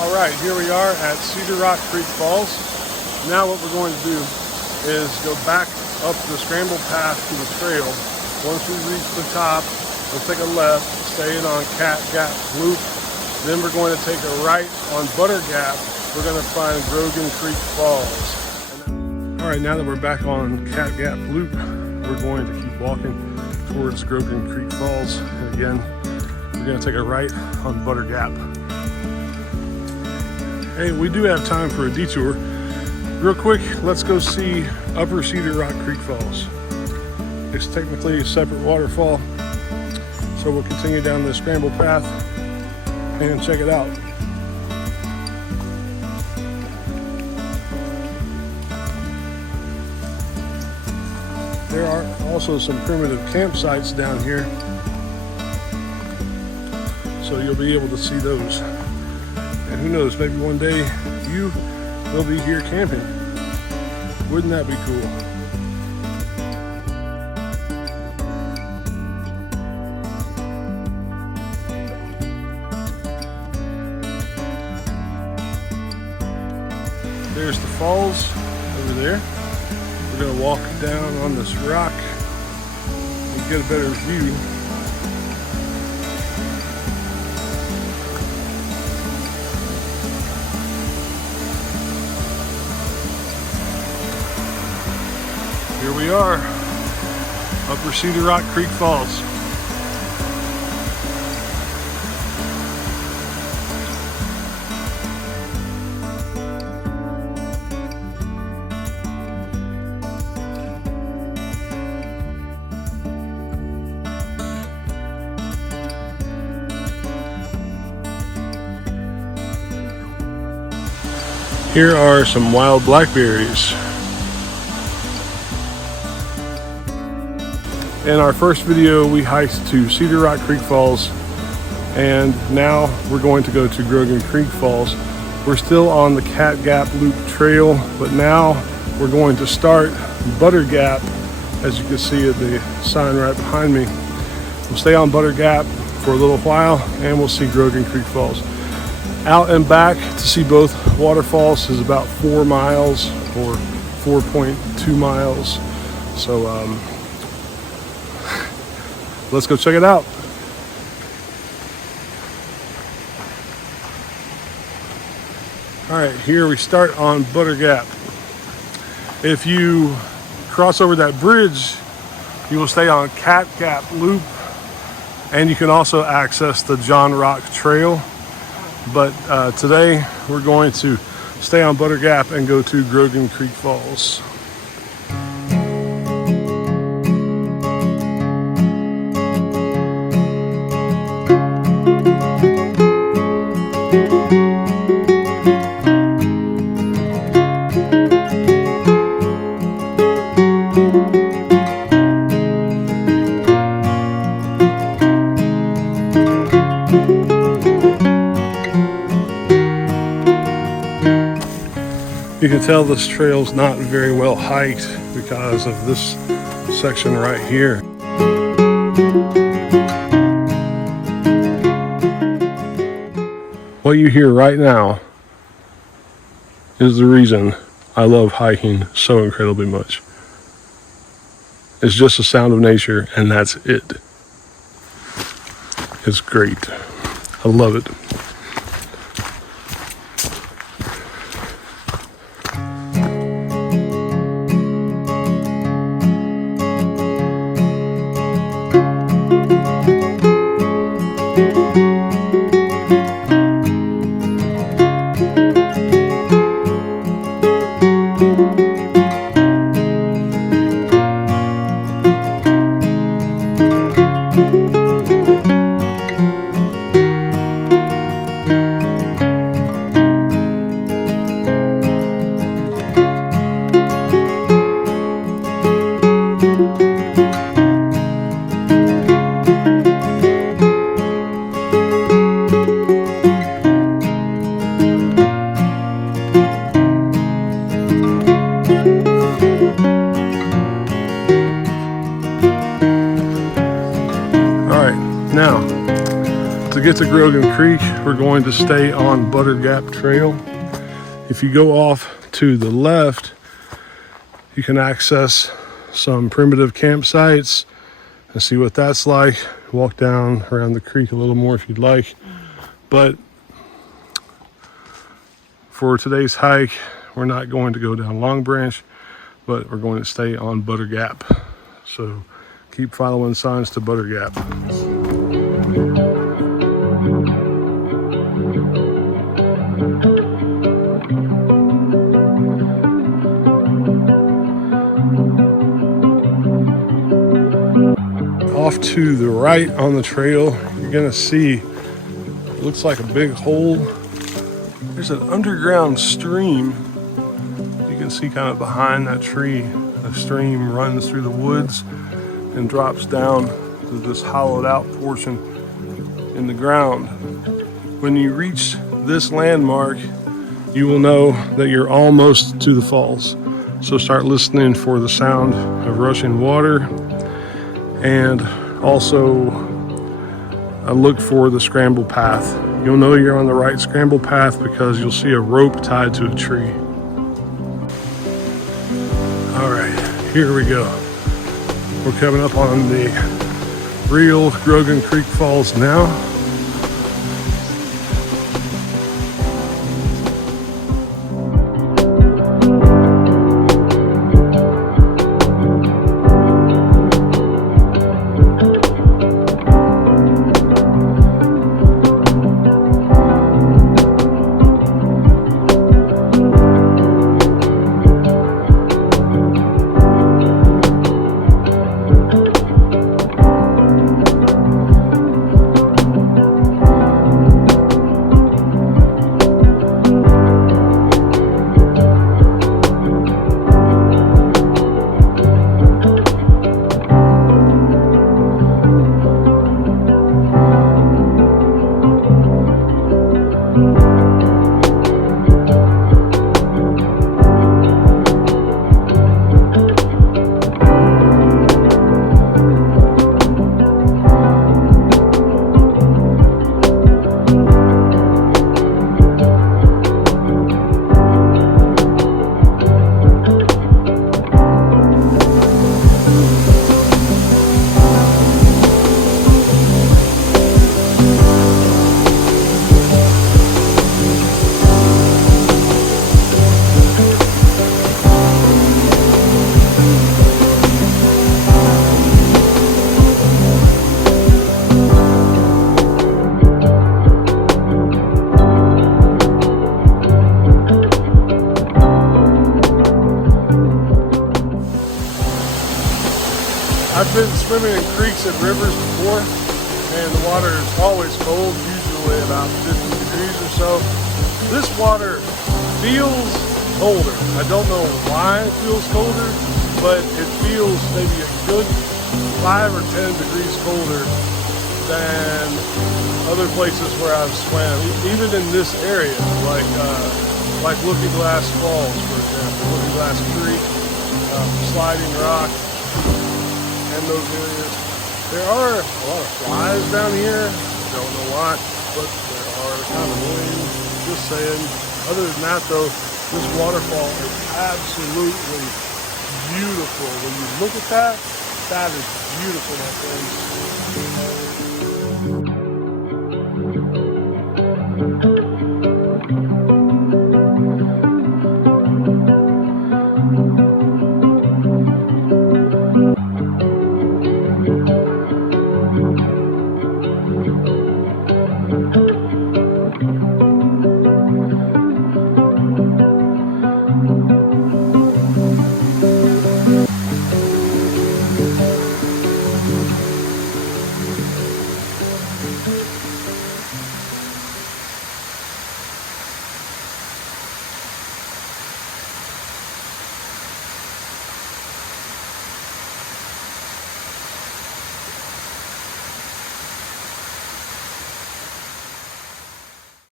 All right, here we are at Cedar Creek Falls. Now what we're going to do is go back up the scramble path to the trail. Once we reach the top, we'll take a left, stay in on Cat Gap Loop. Then we're going to take a right on Butter Gap. We're going to find Grogan Creek Falls. All right, now that we're back on Cat Gap Loop, we're going to keep walking towards Grogan Creek Falls. And again, we're going to take a right on Butter Gap. Hey, we do have time for a detour. Real quick, let's go see Upper Cedar Rock Creek Falls. It's technically a separate waterfall, so we'll continue down the scramble path and check it out. There are also some primitive campsites down here, so you'll be able to see those. And who knows, maybe one day you will be here camping. Wouldn't that be cool? There's the falls over there. We're going to walk down on this rock and get a better view. Here we are, Upper Cedar Rock Creek Falls. Here are some wild blackberries. In our first video, we hiked to Cedar Rock Creek Falls, and now we're going to go to Grogan Creek Falls. We're still on the Cat Gap Loop Trail, but now we're going to start Butter Gap, as you can see at the sign right behind me. We'll stay on Butter Gap for a little while, and we'll see Grogan Creek Falls. Out and back to see both waterfalls is about 4 miles or 4.2 miles. So, let's go check it out. All right, here we start on Butter Gap. If you cross over that bridge, you will stay on Cat Gap Loop, and you can also access the John Rock Trail. But today we're going to stay on Butter Gap and go to Grogan Creek Falls. You can tell this trail's not very well hiked because of this section right here. What you hear right now is the reason I love hiking so incredibly much. It's just the sound of nature, and that's it. It's great. I love it. to Grogan Creek, we're going to stay on Butter Gap Trail. If you go off to the left, you can access some primitive campsites and see what that's like. Walk down around the creek a little more if you'd like. But for today's hike, we're not going to go down Long Branch, but we're going to stay on Butter Gap. So keep following signs to Butter Gap. Off to the right on the trail, you're gonna see, it looks like a big hole. There's an underground stream. You can see kind of behind that tree, a stream runs through the woods and drops down to this hollowed out portion in the ground. When you reach this landmark, you will know that you're almost to the falls. So start listening for the sound of rushing water, and also look for the scramble path. You'll know you're on the right scramble path because you'll see a rope tied to a tree. All right, here we go. We're coming up on the real Grogan Creek Falls now. I've been swimming in creeks and rivers before, and the water is always cold, usually about 50 degrees or so. This water feels colder. I don't know why it feels colder, but it feels maybe a good 5 or 10 degrees colder than other places where I've swam. Even in this area, like Looking Glass Falls, for example, Looking Glass Creek, Sliding Rock, and those areas. There are a lot of flies down here. Don't know why, but there are kind of annoying. Just saying. Other than that, though, this waterfall is absolutely beautiful. When you look at that, that is beautiful, my friends.